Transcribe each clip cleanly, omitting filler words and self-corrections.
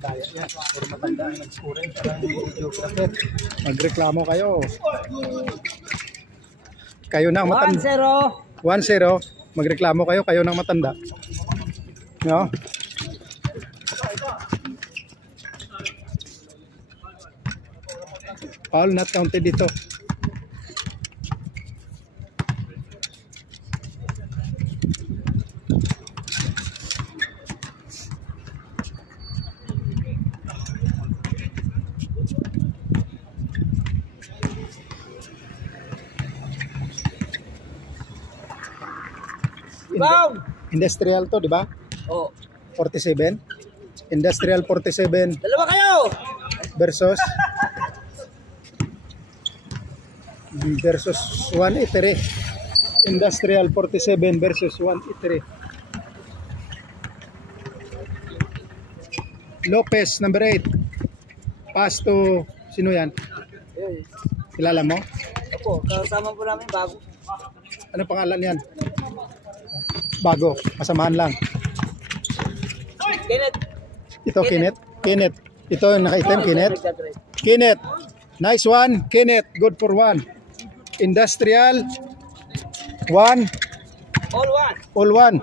Kaya yan, puro matanda ang nag-score. Parang magreklamo kayo. Kayo na ang matanda. 1-0. 1-0. Magreklamo kayo, kayo nang matanda. No? Foul not counted dito. Industrial to, di ba? Oh. 47. Industrial 47. Dalawa kayo. Versus 183. Industrial 47 versus 183. Lopez number 8. Pass to sino yan? Kilala mo? Opo, kasama po namin bago. Ano pangalan yan? Bago, kasamahan lang. Kenneth. Ito Kenneth. Kenneth. Ito yung naka-item, Kenneth. Kenneth. Nice one. Kenneth, good for 1. Industrial 1. All 1.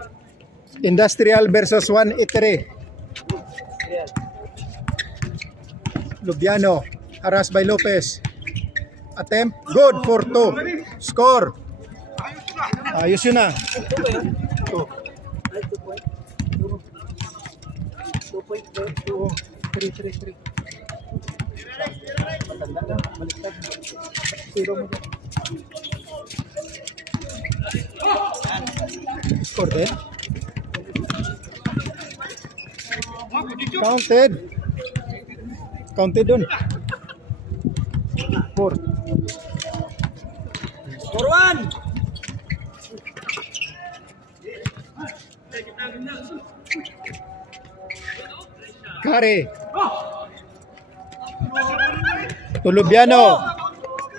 Industrial versus 183. Lubiano, harassed by Lopez. Attempt, good for 2. Score. Ayos yun na. 2. 3. Matanda na, baliktad. 0 mo. Score din. Counted. Counted dun. 4. 4-1. Kari. Tulubiano.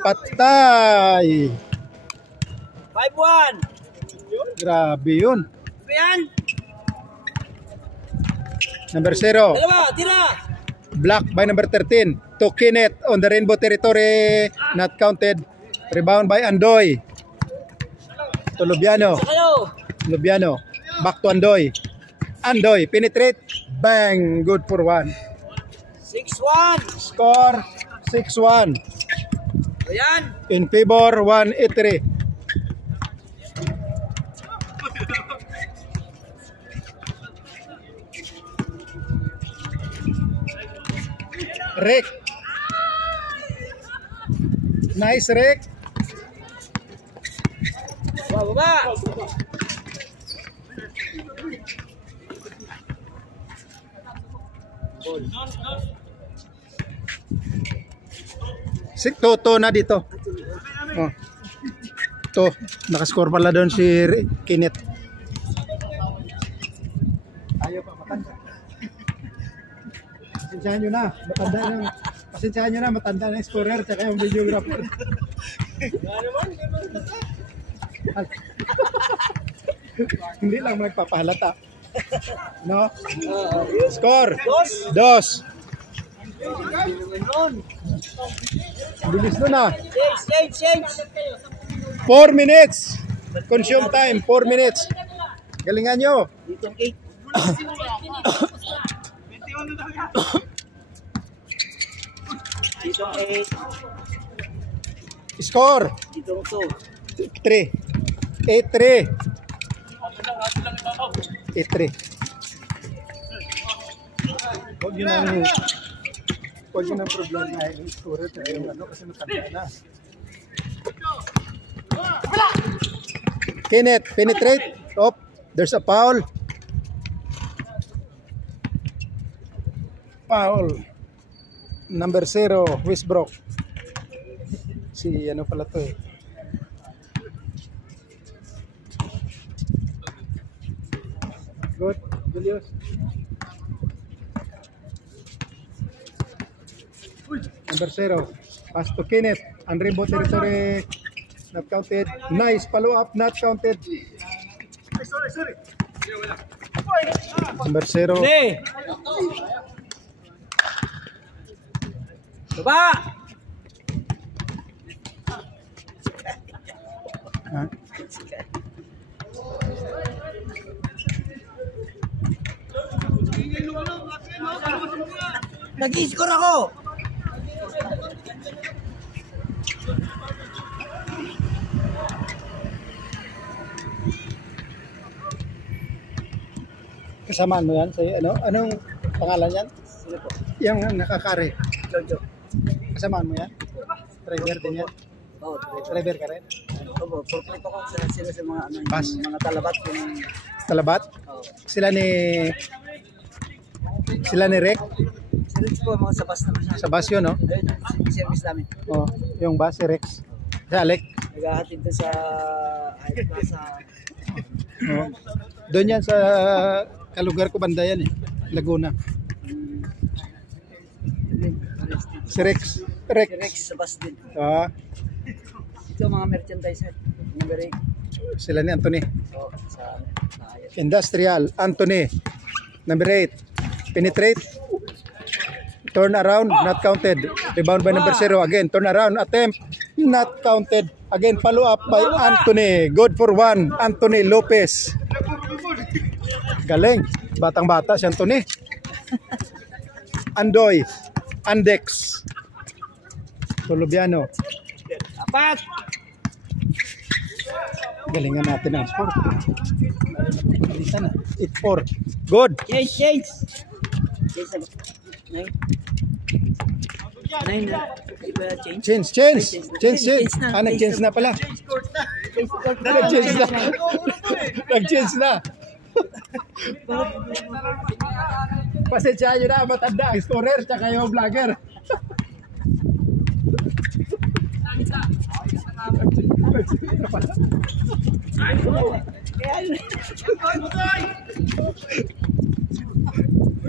Patay. 5-1. Grabe yun. Yan. Number 0. Dalawa, tira. Block by number 13. To Kenneth on the Rainbow territory. Not counted. Rebound by Andoy. Tulubiano. Lubiano. Back to Andoy. Andoy. Penetrate. Bang. Good for 1. 6-1. Score 6-1. Ayan. In favor 183. Rick. Nice Rick. Baba. Toto na dito. Oh. To, nakascore pala doon si Kenneth. Ayaw pa matanda. Pasensyahan nyo na, matanda na. Pasensyahan nyo na, matanda na yung scorer tsaka yung videographer. Hindi lang magpapahalata. No? Score 2. Bilis nun ah. Change. 4 minutes. Consume time, 4 minutes. Galingan nyo. Ditong 8. Ditong 8. Score Ditong 2. 3. 8-3. 8-3. Huwag yun ang problema yung score at yung ano kasi matanda na. Kenneth, penetrate. Oh, there's a foul. Foul. Number 0, Wisbrook. Si ano pala to eh. Good, Julius. Number 0, pass to Kenneth. On Rainbow territory, not counted. Nice follow up, not counted. Sorry. Number 0. Baba! Ha? Nag-i-score ako! Kasamaan mo yan? Anong pangalan yan? Sino po? Yung nakakari. Jojo. Kasamaan mo yan? Driver din yan? Oo, Driver ka rin? opo. Forklift ako sila sa mga, Bus. yung mga talabat. Yung, Talabat? oh. Sila ni Rick? Sila po mga sa bus naman siya. Sa bus yun, no? Ayun, service namin. Oh, yung bus, si Rex. Si Alec. Naghahatid doon sa sa Oh. Doon yan sa kalugar ko banda yan eh. Laguna. Si Rex. Rex. Rex sa bus din. Ah, Ito mga merchandiser. Number 8. sila ni Anthony. So, sa ayun. Industrial, Anthony. Number 8. Penetrate. Turn around, not counted. Rebound by number 0. Again, turn around, attempt, not counted. Again, follow up by Anthony. Good for 1. Anthony Lopez. Galing. Batang-bata si Anthony. Andoy. Andex. Tulubiano. Apat! Galingan natin ang sport. Isa na. 8-4. Good. Change, change! Change na ba? 9? 9 na. Iba change? Change. Ah, nag-change na pala. Nag-change na. Nag-change na. Pasensya nyo na, matanda ang scorer tsaka yung vlogger.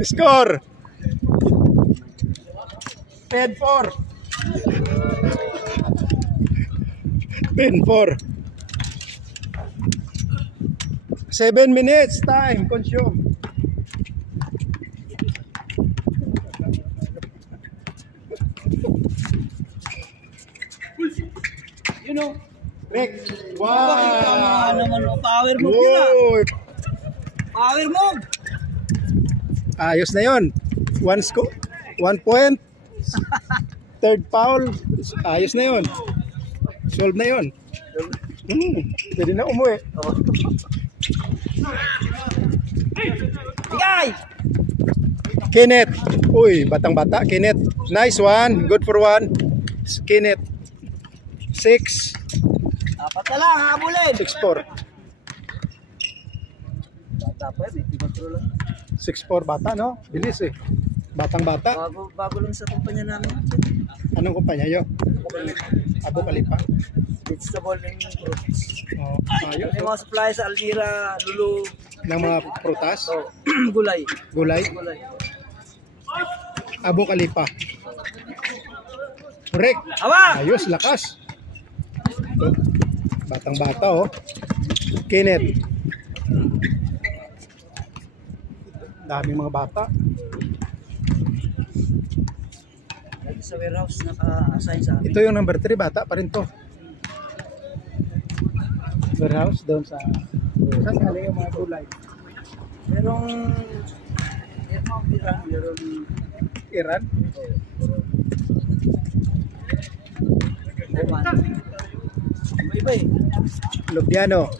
Score 10-4. 10-4. 7 minutes time consume. You know, Rick. wow! Wow. Naman, power move yun ah. Good. Power move! Ayos na yun. 1 point. Third foul. Ayos na yun. Solve na yun. Pwede na umuwi. Oh. Bigay! Kenneth. Uy, batang-bata. Kenneth. Nice one. Good for 1. Kenneth. 6. Apat na lang, habulin! 6-4. Bata pa yun, may control lang. 6-4 bata, no? Bilis eh. Batang-bata. Bago lang sa kumpanya namin. Anong kumpanya yun? Abu Kalipa. Vegetable and fruits. Oh, ayos. May mga supply sa Almira, Lulu, Ng mga prutas. oh, gulay. Gulay. Gulay. Abu Kalipa. Correct. Awa! Ayos, lakas. Batang-bata, oh. Kenneth. Daming mga bata. Dito sa warehouse, naka-assign sa amin. Ito yung number 3, bata pa rin to. Warehouse doon sa... Saan galing yung mga gulay? Merong Iran, merong Iran? Oman. May iba eh. Lubiano.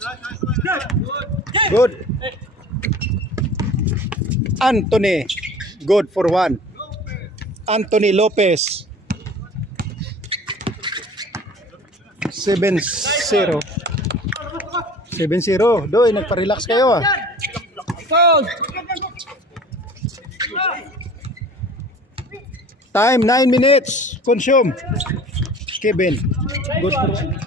Good. Anthony. Good for 1. Anthony Lopez. 7-0. 7-0. Doy, nagpa-relax kayo ah. Foul! Time 9 minutes. Consume. Kevin. Good for 1.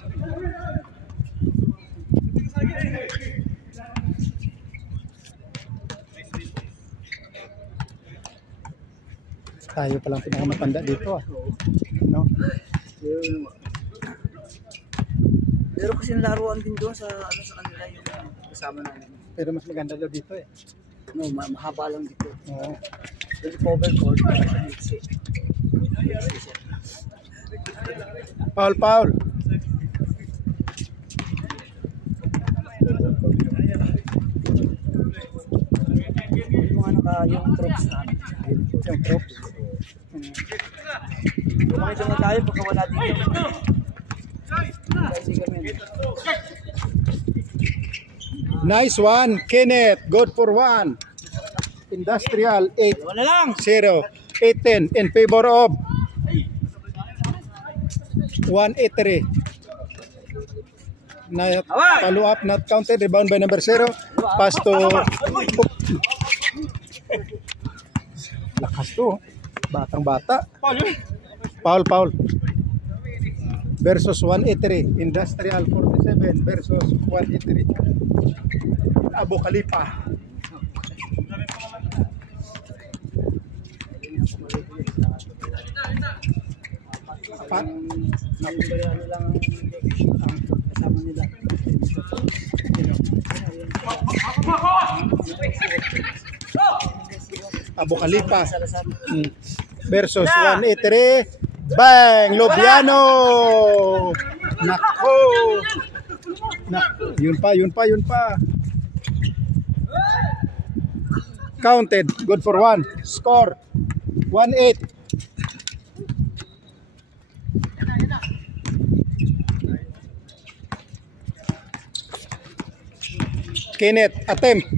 Tayo palang pinakamatanda dito ah. No? Pero kasi laruan din doon sa sa kanila yung kasama namin. Pero mas maganda daw dito eh. No, mahaba lang dito. Oo. Yung cover court, mixi. Foul, foul. Yung mga yung troops na. Yung troops. Kumakita na tayo pagka wala dito. Kasi kami. Nice one, Kenneth. Good for one. Industrial 8-0. Wala lang. 8-10 in favor of 183. Follow up not counted. Rebound by number 0. Pass to lakas to. Batang bata. Foul. Versus 183. Industrial 47 versus 183. Abu Khalifa. Apat. Ano lang ang kasama nila. Abu Khalifa versus 183. Bang! Lobiano! Nako! Yun pa. Counted. Good for one. Score. 1-8. Kenneth, attempt.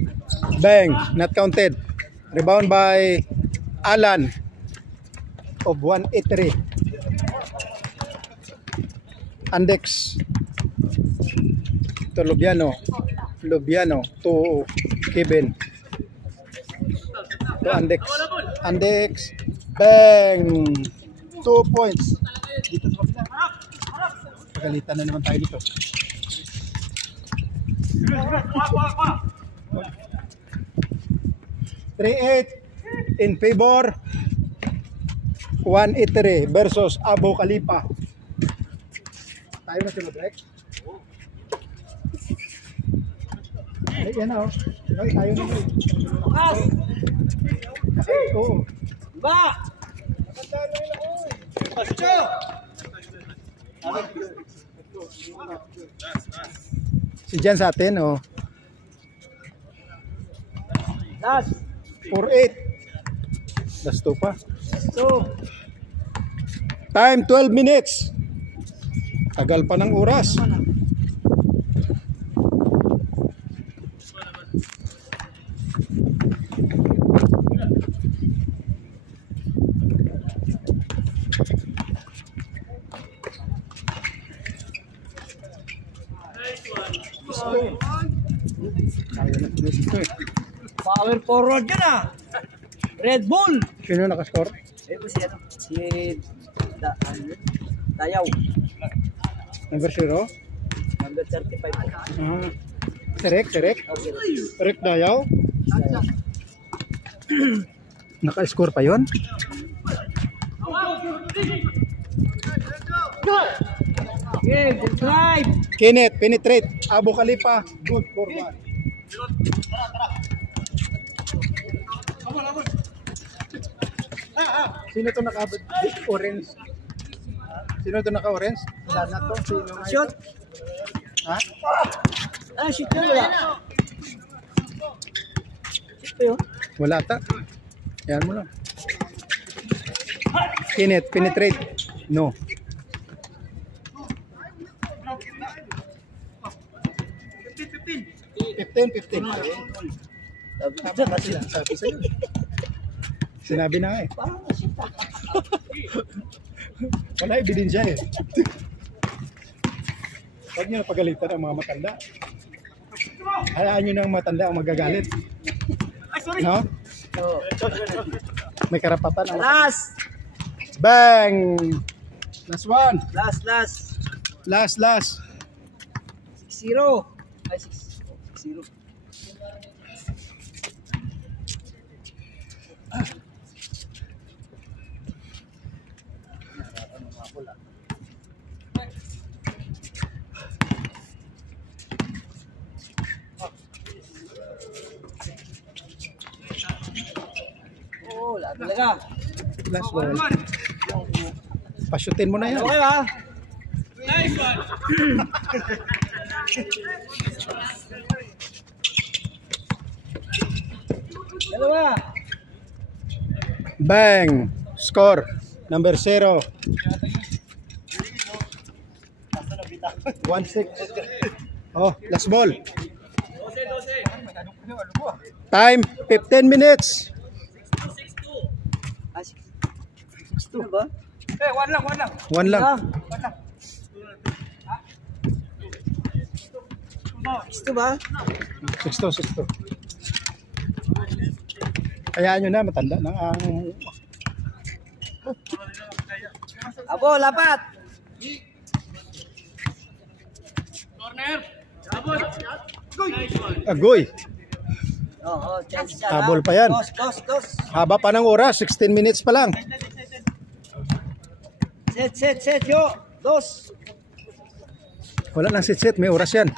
Bang. Not counted. Rebound by Alan of 183. Andex to Lobiano to Kevin to Andex bang 2 points dito sa kabila. Pagalitan na naman tayo dito. 3-8 in favor 183 versus Abu Khalifa. Tayo na sunod, Rex. Ay, yan na, oh. Ay, tayo na. Bukas! Oo. Ba! Si Jan sa atin, oh. Last! 4-8. Last 2 pa. So, Time 12 minutes. Tagal pa ng oras. power forward yun ah. Red Bull. Sino nakascore? Eh, si Dayaw. Number 0? Number 35. Serek. Okay. Serek Dayaw. Naka-score pa yun? Okay, good drive. Kenneth, penetrate. Abu Khalifa, good for one. Sino to naka-orange? Sino to naka-orange? Sana to? Sino nga ito? Shot. Ha? Shoot ko wala. Shoot ko yun. Wala ta. Yan mo lang. Kenneth, penetrate. No. 15. Sabi sa'yo. Sinabi na nga eh. Wala ebidensya eh. Huwag nyo napagalitan ang mga matanda. Hayaan nyo ng matanda ang magagalit. No? May karapatan ang Last. bang! Last one. Last. 6-0. Ay, 6-0. Oh, talaga. Last ball. Pasyutin mo na yan. Okay ba? Dalawa. Bang! Score. Number 0. 1-6. Oh, last ball. Time, 15 minutes. Ah, 6-2 ba? One lang. 6-2 ba? 6-2. Hayaan nyo na, matanda na ang... Abo, lapat. Agoy. Oo, chance siya. Habol pa yan. Dos. Haba pa ng oras, 16 minutes pa lang. Set, yo. Dos. Wala nang sit-sit, may oras yan.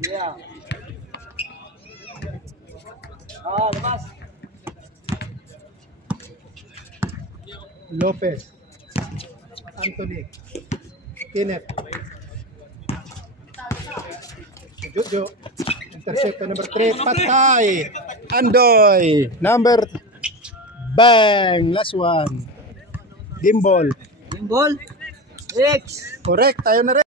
Yeah. Labas. Lopez. Anthony. Kenneth. Jojo. Interceptor number 3. Patay. Andoy. Number. Bang. Last one. Gimbal. Gimbal. X. Correct. Tayo na rin.